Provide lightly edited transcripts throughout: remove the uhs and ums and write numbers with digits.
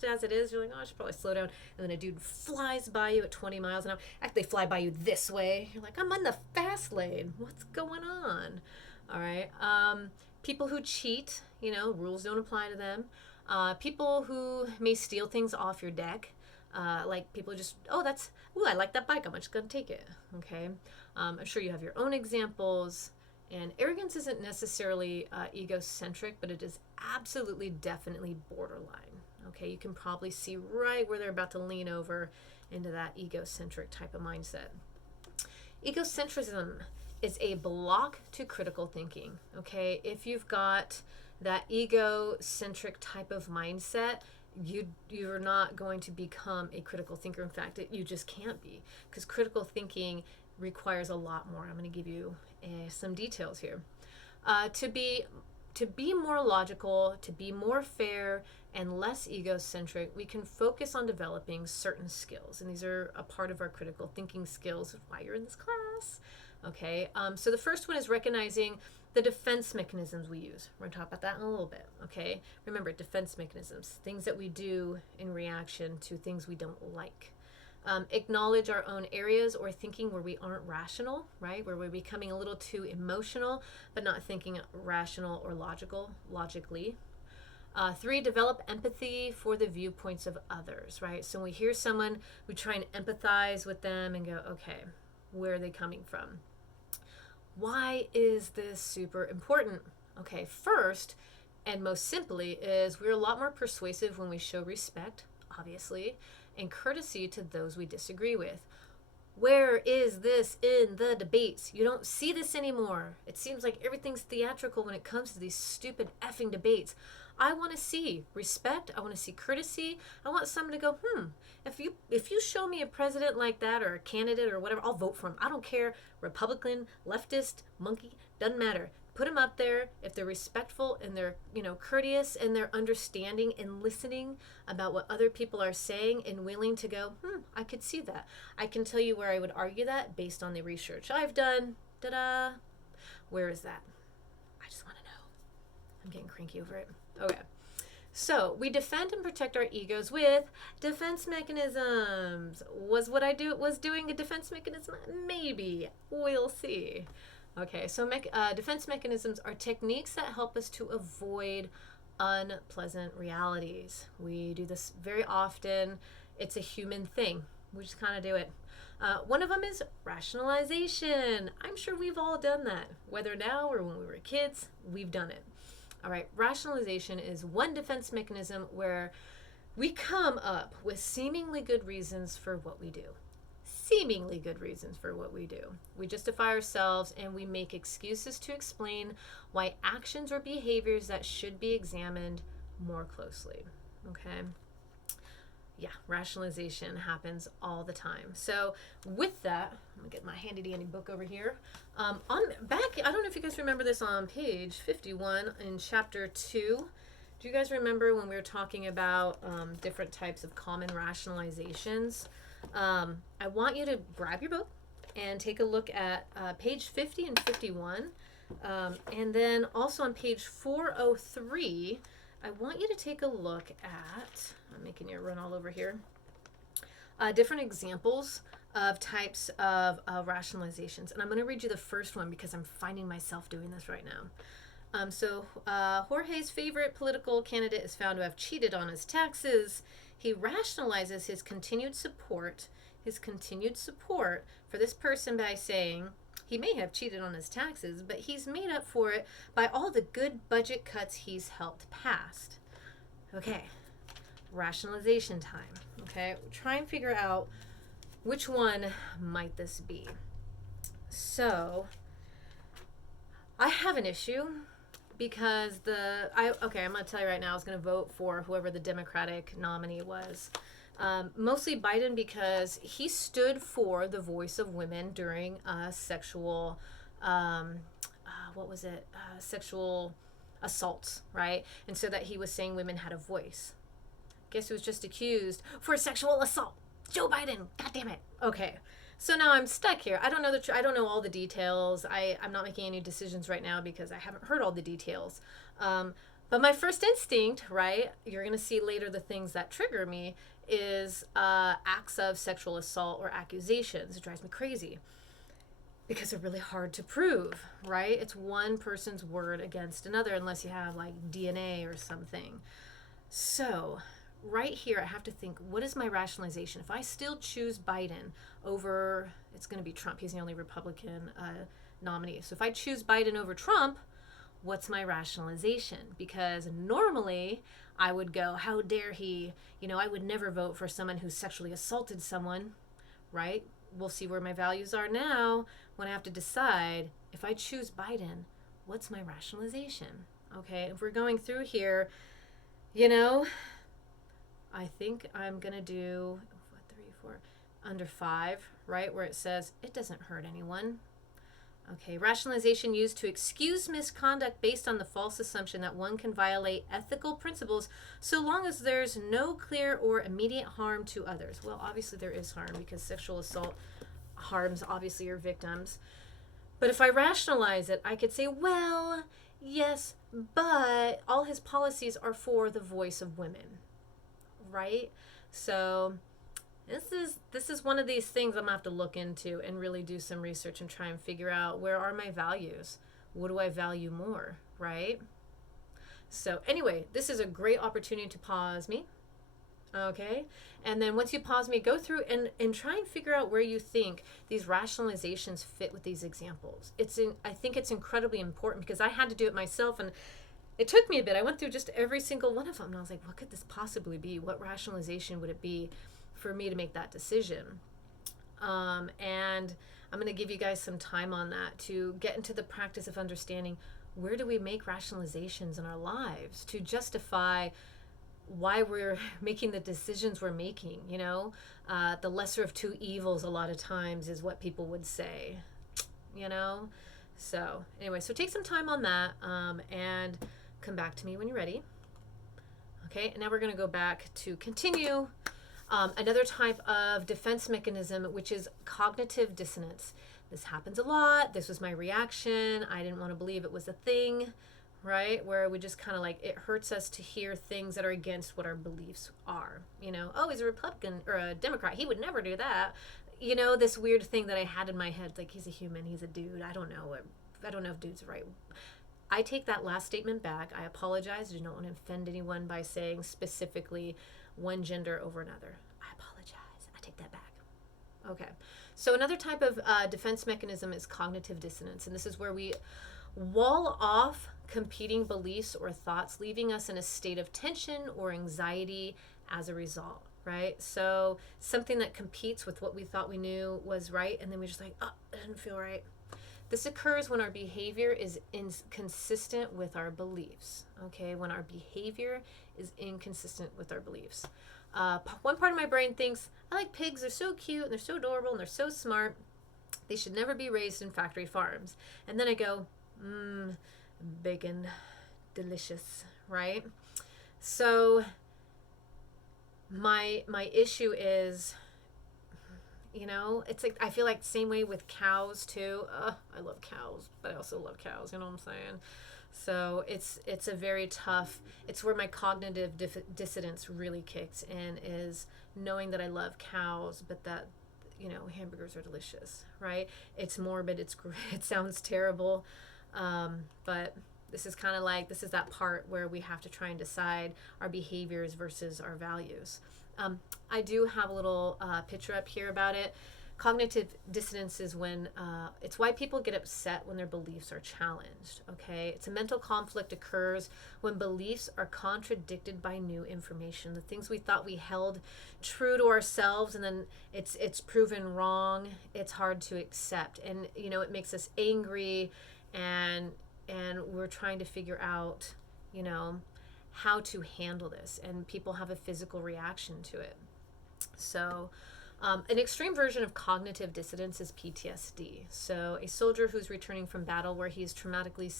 fast as it is. You're like, oh, I should probably slow down. And then a dude flies by you at 20 miles an hour. Actually, they fly by you this way. You're like, I'm on the fast lane. What's going on? All right. People who cheat, rules don't apply to them. People who may steal things off your deck. Like people just, I like that bike. I'm just going to take it. Okay. I'm sure you have your own examples. And arrogance isn't necessarily egocentric, but it is absolutely, definitely borderline. Okay. You can probably see right where they're about to lean over into that egocentric type of mindset. Egocentrism is a block to critical thinking. Okay. If you've got that egocentric type of mindset, you're not going to become a critical thinker. In fact, you just can't be, because critical thinking requires a lot more. I'm going to give you some details here. To be more logical, to be more fair and less egocentric, we can focus on developing certain skills, and these are a part of our critical thinking skills. Why you're in this class. Okay. So the first one is recognizing the defense mechanisms we use. We're going to talk about that in a little bit. Okay. Remember, defense mechanisms, things that we do in reaction to things we don't like. Acknowledge our own areas or thinking where we aren't rational, right? Where we're becoming a little too emotional, but not thinking rational or logically. 3, develop empathy for the viewpoints of others, right? So when we hear someone, we try and empathize with them and go, okay, where are they coming from? Why is this super important? Okay, first and most simply is we're a lot more persuasive when we show respect, obviously, and courtesy to those we disagree with. Where is this in the debates? You don't see this anymore. It seems like everything's theatrical when it comes to these stupid effing debates. I want to see respect. I want to see courtesy. I want someone to go, if you show me a president like that or a candidate or whatever, I'll vote for him. I don't care. Republican, leftist, monkey, doesn't matter. Put them up there. If they're respectful and they're, courteous and they're understanding and listening about what other people are saying and willing to go, I could see that. I can tell you where I would argue that based on the research I've done. Ta-da. Where is that? I just want to know. I'm getting cranky over it. Okay. So we defend and protect our egos with defense mechanisms. Was doing a defense mechanism? Maybe. We'll see. Okay, so defense mechanisms are techniques that help us to avoid unpleasant realities. We do this very often. It's a human thing. We just kind of do it. One of them is rationalization. I'm sure we've all done that. Whether now or when we were kids, we've done it. All right, rationalization is one defense mechanism where we come up with seemingly good reasons for what we do. Seemingly good reasons for what we do. We justify ourselves and we make excuses to explain why actions or behaviors that should be examined more closely. Okay? Yeah, rationalization happens all the time. So with that, I'm gonna get my handy dandy book over here. I don't know if you guys remember this on page 51 in chapter 2. Do you guys remember when we were talking about different types of common rationalizations? I want you to grab your book and take a look at page 50 and 51. And then also on page 403, I want you to take a look at, I'm making you run all over here, different examples of types of rationalizations. And I'm going to read you the first one because I'm finding myself doing this right now. So Jorge's favorite political candidate is found to have cheated on his taxes. He rationalizes his continued support for this person by saying he may have cheated on his taxes, but he's made up for it by all the good budget cuts he's helped pass. Okay, rationalization time. Okay, try and figure out which one might this be. So I have an issue because I'm going to tell you right now, I was going to vote for whoever the Democratic nominee was. Mostly Biden, because he stood for the voice of women during sexual, sexual assaults, right? And so that he was saying women had a voice. Guess who was just accused for sexual assault? Joe Biden. God damn it. Okay. So now I'm stuck here. I don't know I don't know all the details. I'm not making any decisions right now because I haven't heard all the details. But my first instinct, right, you're going to see later the things that trigger me, is acts of sexual assault or accusations. It drives me crazy because they're really hard to prove, right? It's one person's word against another unless you have like DNA or something. So, right here, I have to think, what is my rationalization? If I still choose Biden over, it's going to be Trump. He's the only Republican nominee. So, if I choose Biden over Trump, what's my rationalization? Because normally I would go, how dare he? You know, I would never vote for someone who sexually assaulted someone, right? We'll see where my values are now when I have to decide if I choose Biden, what's my rationalization? Okay, if we're going through here, you know, I think I'm going to do what, 3, 4, under 5, right? Where it says it doesn't hurt anyone. Okay, rationalization used to excuse misconduct based on the false assumption that one can violate ethical principles so long as there's no clear or immediate harm to others. Well, obviously there is harm because sexual assault harms obviously your victims. But if I rationalize it, I could say, well, yes, but all his policies are for the voice of women, right? So this is one of these things I'm gonna have to look into and really do some research and try and figure out, where are my values? What do I value more, right? So anyway, this is a great opportunity to pause me. Okay, and then once you pause me, go through and try and figure out where you think these rationalizations fit with these examples. I think it's incredibly important because I had to do it myself, and it took me a bit. I went through just every single one of them, and I was like, what could this possibly be? What rationalization would it be for me to make that decision? And I'm going to give you guys some time on that to get into the practice of understanding, where do we make rationalizations in our lives to justify why we're making the decisions we're making. You know, the lesser of two evils a lot of times is what people would say, you know. So anyway, so take some time on that, and come back to me when you're ready. Okay, and now we're going to go back to continue another type of defense mechanism, which is cognitive dissonance. This happens a lot. This was my reaction. I didn't want to believe it was a thing, right? Where we just kind of like, it hurts us to hear things that are against what our beliefs are. You know, oh, he's a Republican or a Democrat. He would never do that. You know, this weird thing that I had in my head, like, he's a human, he's a dude. I don't know. I don't know if dude's right. I take that last statement back. I apologize. I do not want to offend anyone by saying specifically one gender over another. I apologize. I take that back. Okay. So another type of defense mechanism is cognitive dissonance. And this is where we wall off competing beliefs or thoughts, leaving us in a state of tension or anxiety as a result, right? So something that competes with what we thought we knew was right, and then we're just like, oh, it doesn't feel right. This occurs when our behavior is inconsistent with our beliefs, okay? When our behavior is inconsistent with our beliefs. One part of my brain thinks, I like pigs, they're so cute, and they're so adorable, and they're so smart. They should never be raised in factory farms. And then I go, bacon, delicious, right? So my issue is, you know, it's like, I feel like the same way with cows too. I love cows, but I also love cows, you know what I'm saying? So it's a very tough, it's where my cognitive dissonance really kicks in, is knowing that I love cows, but that, you know, hamburgers are delicious, right? It's morbid, it sounds terrible, but this is kind of like, this is that part where we have to try and decide our behaviors versus our values. I do have a little picture up here about it. Cognitive dissonance is when, it's why people get upset when their beliefs are challenged, okay? It's a mental conflict occurs when beliefs are contradicted by new information. The things we thought we held true to ourselves, and then it's proven wrong. It's hard to accept, and, you know, it makes us angry, and we're trying to figure out, you know, how to handle this, and people have a physical reaction to it. So an extreme version of cognitive dissonance is PTSD. So a soldier who's returning from battle where he's traumatically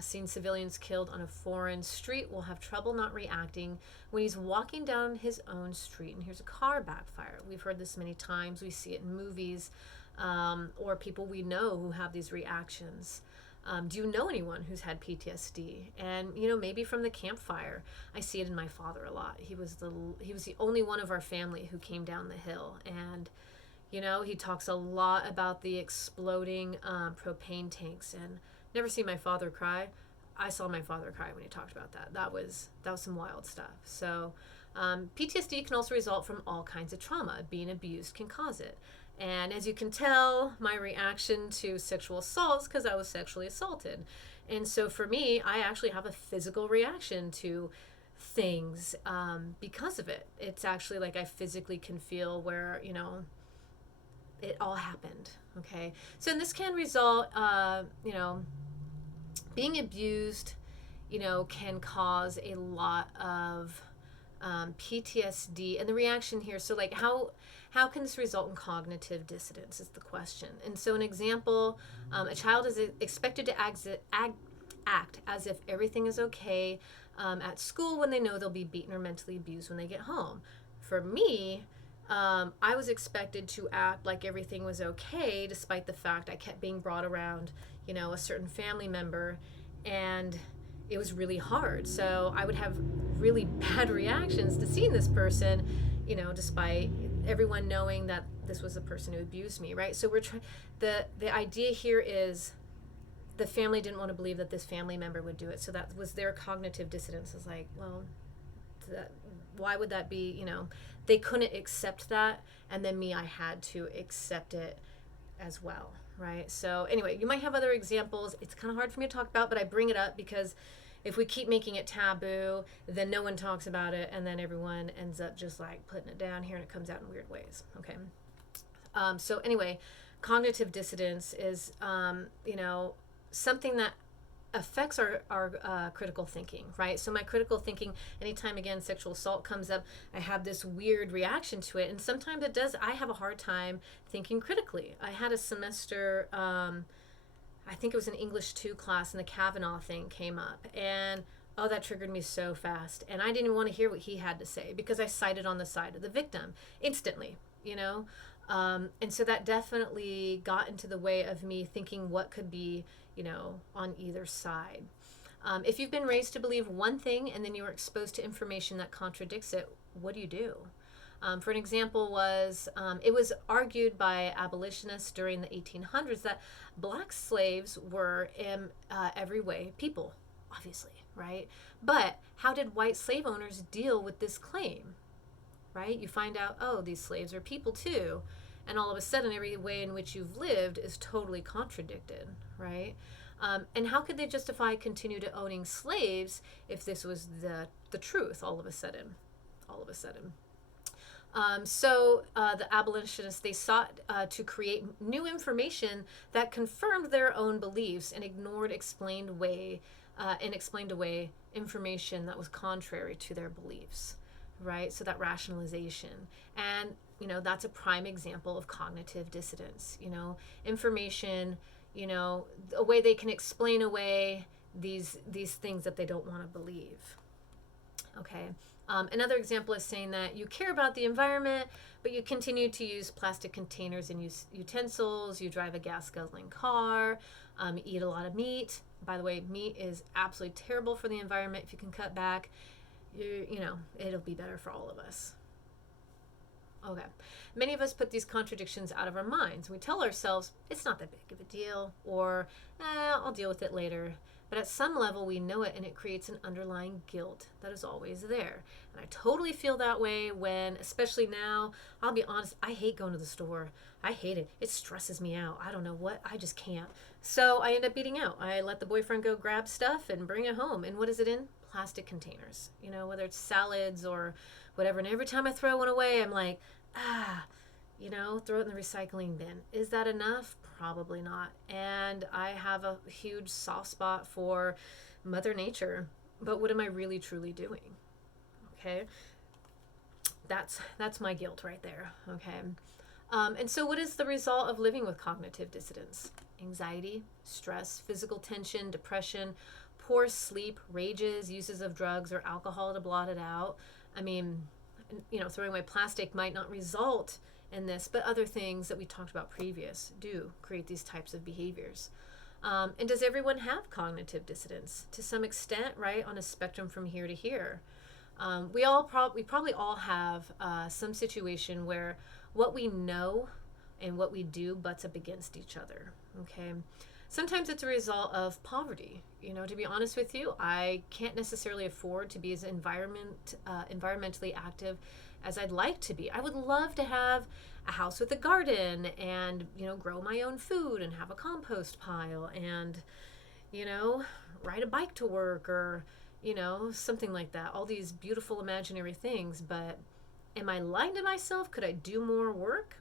seen civilians killed on a foreign street will have trouble not reacting when he's walking down his own street and here's a car backfire. We've heard this many times. We see it in movies, or people we know who have these reactions. Do you know anyone who's had PTSD? And maybe from the campfire, I see it in my father a lot. He was the only one of our family who came down the hill, and he talks a lot about the exploding propane tanks. And never seen my father cry. I saw my father cry when he talked about that. That was some wild stuff. So PTSD can also result from all kinds of trauma. Being abused can cause it. And as you can tell, my reaction to sexual assault is because I was sexually assaulted. And so for me, I actually have a physical reaction to things because of it. It's actually like I physically can feel where, it all happened. Okay. So this can result, being abused, can cause a lot of PTSD. And the reaction here, so like how can this result in cognitive dissonance is the question. And so an example, a child is expected to act as if everything is okay at school when they know they'll be beaten or mentally abused when they get home. For me, I was expected to act like everything was okay despite the fact I kept being brought around, a certain family member, and it was really hard. So I would have really bad reactions to seeing this person, despite everyone knowing that this was the person who abused me, right? So the idea here is the family didn't want to believe that this family member would do it. So that was their cognitive dissonance. Is like, well, why would that be? They couldn't accept that, and then me, I had to accept it as well, right? So anyway, you might have other examples. It's kind of hard for me to talk about, but I bring it up because if we keep making it taboo, then no one talks about it, and then everyone ends up just like putting it down here, and it comes out in weird ways. Okay. So anyway, cognitive dissonance is, something that affects our critical thinking, right? So my critical thinking, anytime again sexual assault comes up, I have this weird reaction to it, and sometimes it does. I have a hard time thinking critically. I had a semester, I think it was an English 2 class, and the Kavanaugh thing came up, and oh, that triggered me so fast, and I didn't even want to hear what he had to say because I sided on the side of the victim instantly, and so that definitely got into the way of me thinking what could be, on either side. If you've been raised to believe one thing and then you were exposed to information that contradicts it, what do you do? For an example it was argued by abolitionists during the 1800s that black slaves were in every way people, obviously, right? But how did white slave owners deal with this claim, right? You find out, oh, these slaves are people too. And all of a sudden, every way in which you've lived is totally contradicted, right? And how could they justify continue to owning slaves if this was the truth all of a sudden? So the abolitionists, they sought to create new information that confirmed their own beliefs and explained away information that was contrary to their beliefs, right? So that rationalization. And that's a prime example of cognitive dissonance. Information, a way they can explain away these things that they don't want to believe. Okay. Another example is saying that you care about the environment, but you continue to use plastic containers and use utensils. You drive a gas-guzzling car. Eat a lot of meat. By the way, meat is absolutely terrible for the environment. If you can cut back, it'll be better for all of us. Okay. Many of us put these contradictions out of our minds. We tell ourselves, it's not that big of a deal, or I'll deal with it later. But at some level, we know it, and it creates an underlying guilt that is always there. And I totally feel that way when, especially now, I'll be honest, I hate going to the store. I hate it. It stresses me out. I don't know what, I just can't. So I end up eating out. I let the boyfriend go grab stuff and bring it home. And what is it in? Plastic containers, whether it's salads or whatever. And every time I throw one away, I'm like, throw it in the recycling bin. Is that enough? Probably not. And I have a huge soft spot for Mother Nature. But what am I really truly doing? Okay. That's my guilt right there. Okay. And so what is the result of living with cognitive dissonance? Anxiety, stress, physical tension, depression, poor sleep, rages, uses of drugs or alcohol to blot it out. I mean, throwing away plastic might not result in this, but other things that we talked about previous do create these types of behaviors. And does everyone have cognitive dissonance to some extent, right? On a spectrum from here to here. We probably all have some situation where what we know and what we do butts up against each other. Okay. Sometimes it's a result of poverty. You know, to be honest with you, I can't necessarily afford to be as environmentally active as I'd like to be. I would love to have a house with a garden and, you know, grow my own food and have a compost pile and, you know, ride a bike to work or, you know, something like that. All these beautiful imaginary things. But am I lying to myself? Could I do more work?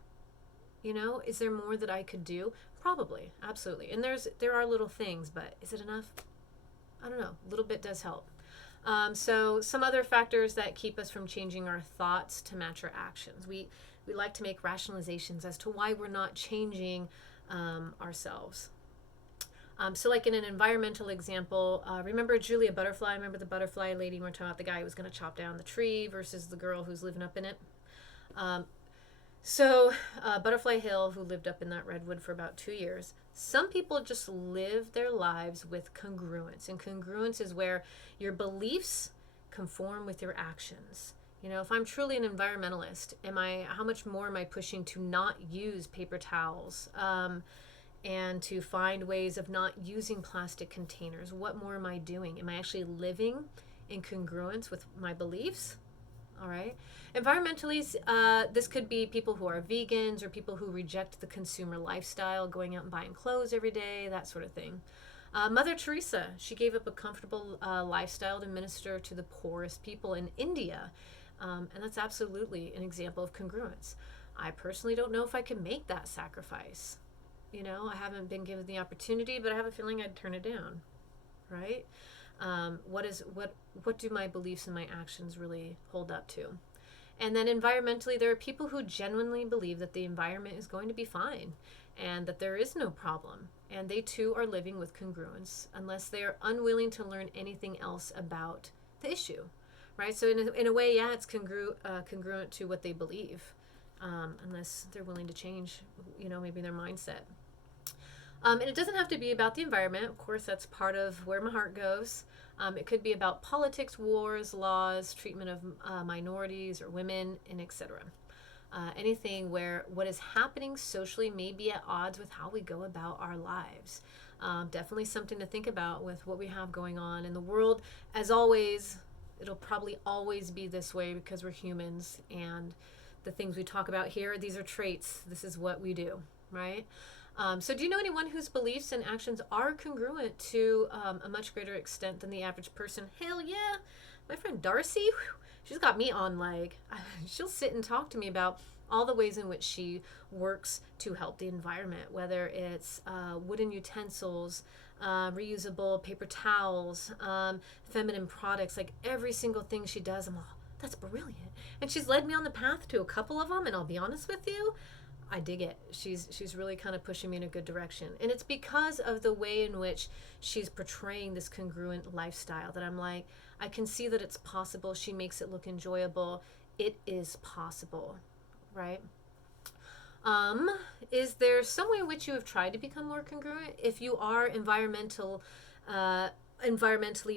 You know, is there more that I could do? Probably, absolutely. And there are little things, but is it enough? I don't know. A little bit does help. So some other factors that keep us from changing our thoughts to match our actions. We like to make rationalizations as to why we're not changing ourselves. So like in an environmental example, remember Julia Butterfly? Remember the butterfly lady? We're talking about the guy who was going to chop down the tree versus the girl who's living up in it. So Butterfly Hill, who lived up in that redwood for about 2 years, some people just live their lives with congruence. And congruence is where your beliefs conform with your actions. You know, if I'm truly an environmentalist, how much more am I pushing to not use paper towels and to find ways of not using plastic containers? What more am I doing? Am I actually living in congruence with my beliefs? All right. Environmentally, this could be people who are vegans or people who reject the consumer lifestyle, going out and buying clothes every day, that sort of thing. Mother Teresa, she gave up a comfortable lifestyle to minister to the poorest people in India. And that's absolutely an example of congruence. I personally don't know if I can make that sacrifice. You know, I haven't been given the opportunity, but I have a feeling I'd turn it down, right? What do my beliefs and my actions really hold up to? And then environmentally, there are people who genuinely believe that the environment is going to be fine and that there is no problem. And they too are living with congruence unless they are unwilling to learn anything else about the issue, right? So in a way, yeah, it's congruent to what they believe, unless they're willing to change, you know, maybe their mindset. And it doesn't have to be about the environment. Of course, that's part of where my heart goes. It could be about politics, wars, laws, treatment of minorities or women, and etc. Anything where what is happening socially may be at odds with how we go about our lives. Definitely something to think about with what we have going on in the world. As always, it'll probably always be this way because we're humans, and the things we talk about here, these are traits. This is what we do, right? So do you know anyone whose beliefs and actions are congruent to a much greater extent than the average person? Hell yeah. My friend Darcy, whew, she's got me on like, she'll sit and talk to me about all the ways in which she works to help the environment, whether it's wooden utensils, reusable paper towels, feminine products, like every single thing she does, I'm all, that's brilliant. And she's led me on the path to a couple of them, and I'll be honest with you, I dig it. She's really kind of pushing me in a good direction. And it's because of the way in which she's portraying this congruent lifestyle that I'm like, I can see that it's possible. She makes it look enjoyable. It is possible, right? Is there some way in which you have tried to become more congruent? If you are environmentally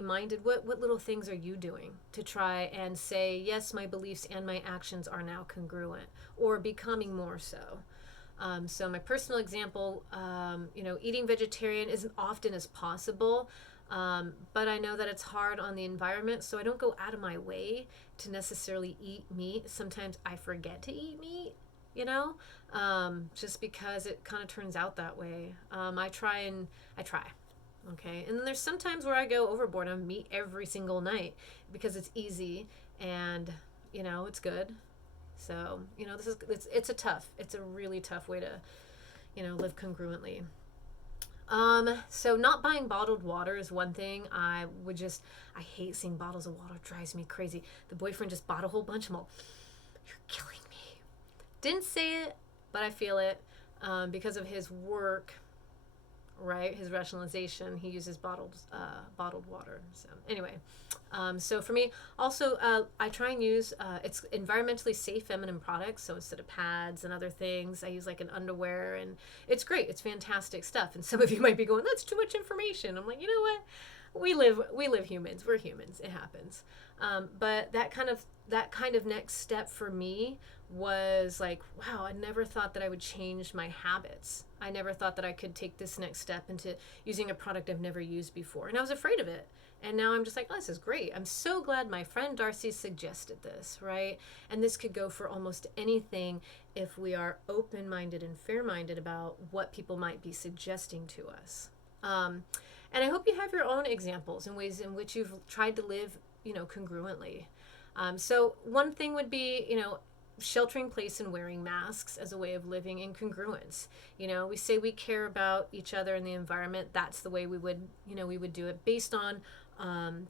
minded, what little things are you doing to try and say, yes, my beliefs and my actions are now congruent or becoming more so? So my personal example, eating vegetarian isn't often as possible, but I know that it's hard on the environment, so I don't go out of my way to necessarily eat meat. Sometimes I forget to eat meat, just because it kind of turns out that way. I try. Okay. And then there's sometimes where I go overboard on meat every single night because it's easy and, it's good. So, it's a really tough way to, live congruently. So not buying bottled water is one thing. I hate seeing bottles of water. It drives me crazy. The boyfriend just bought a whole bunch. I'm all, you're killing me. Didn't say it, but I feel it, because of his work. right? His rationalization, he uses bottled water. So anyway, so for me, also, I try and use, it's environmentally safe feminine products. So instead of pads and other things, I use like an underwear, and it's great. It's fantastic stuff. And some of you might be going, that's too much information. I'm like, you know what? We live humans. We're humans. It happens. But that kind of next step for me was like, wow, I never thought that I would change my habits. I never thought that I could take this next step into using a product I've never used before. And I was afraid of it. And now I'm just like, oh, this is great. I'm so glad my friend Darcy suggested this, right? And this could go for almost anything if we are open-minded and fair-minded about what people might be suggesting to us. And I hope you have your own examples and ways in which you've tried to live, congruently. So one thing would be, sheltering in place and wearing masks as a way of living in congruence. We say we care about each other and the environment. That's the way we would do it based on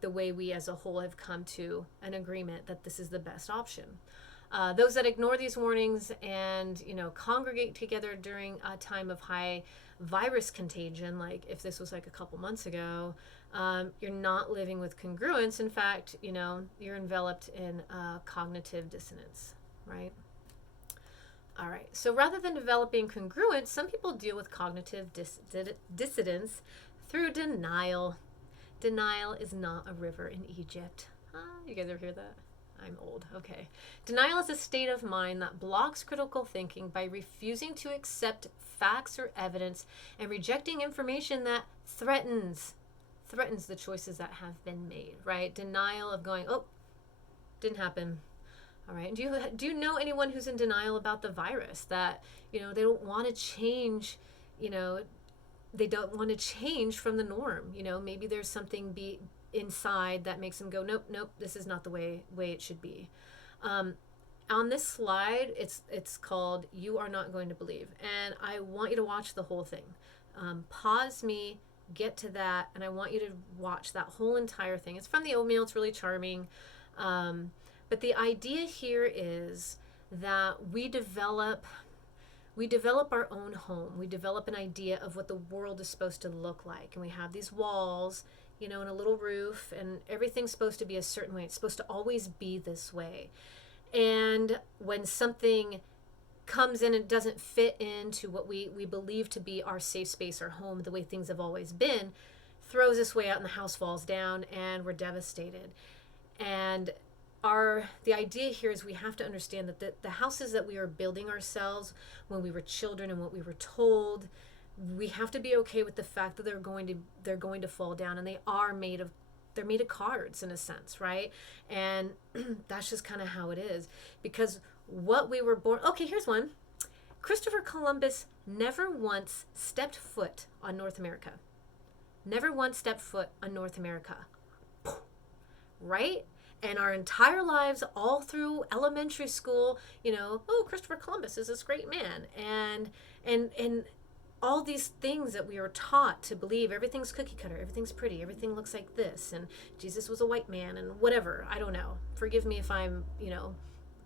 the way we as a whole have come to an agreement that this is the best option. Those that ignore these warnings and, congregate together during a time of high virus contagion, like if this was like a couple months ago, you're not living with congruence. In fact, you're enveloped in cognitive dissonance, right? All right. So rather than developing congruence, some people deal with cognitive dissidence through denial. Denial is not a river in Egypt. You guys ever hear that? I'm old. Okay. Denial is a state of mind that blocks critical thinking by refusing to accept facts or evidence and rejecting information that threatens the choices that have been made, right? Denial of going, oh, didn't happen. All right. Do you know anyone who's in denial about the virus, that, they don't want to change, they don't want to change from the norm. Maybe there's something inside that makes them go, nope, this is not the way it should be. On this slide, it's called "You Are Not Going to Believe," and I want you to watch the whole thing. Pause me, get to that, and I want you to watch that whole entire thing. It's from the Oatmeal. It's really charming. But the idea here is that we develop our own home. We develop an idea of what the world is supposed to look like. And we have these walls, and a little roof, and everything's supposed to be a certain way. It's supposed to always be this way. And when something comes in and doesn't fit into what we believe to be our safe space, our home, the way things have always been, throws us way out and the house falls down and we're devastated. And the idea here is we have to understand that the houses that we are building ourselves when we were children and what we were told, we have to be okay with the fact that they're going to fall down, and they're made of cards in a sense, right? And that's just kind of how it is, because what we were born. Okay, here's one. Christopher Columbus never once stepped foot on North America. Never once stepped foot on North America. Right? And our entire lives, all through elementary school, oh, Christopher Columbus is this great man. And all these things that we are taught to believe, everything's cookie cutter, everything's pretty, everything looks like this, and Jesus was a white man, and whatever. I don't know. Forgive me if I'm,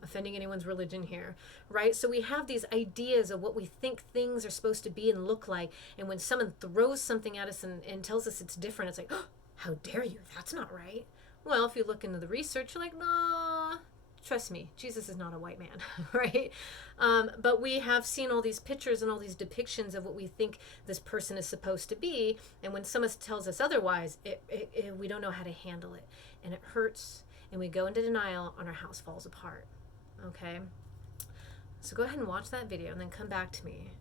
offending anyone's religion here, right? So we have these ideas of what we think things are supposed to be and look like. And when someone throws something at us and tells us it's different, it's like, oh, how dare you? That's not right. Well, if you look into the research, you're like, nah, trust me, Jesus is not a white man, right? But we have seen all these pictures and all these depictions of what we think this person is supposed to be. And when someone tells us otherwise, we don't know how to handle it. And it hurts, and we go into denial, and our house falls apart, okay? So go ahead and watch that video and then come back to me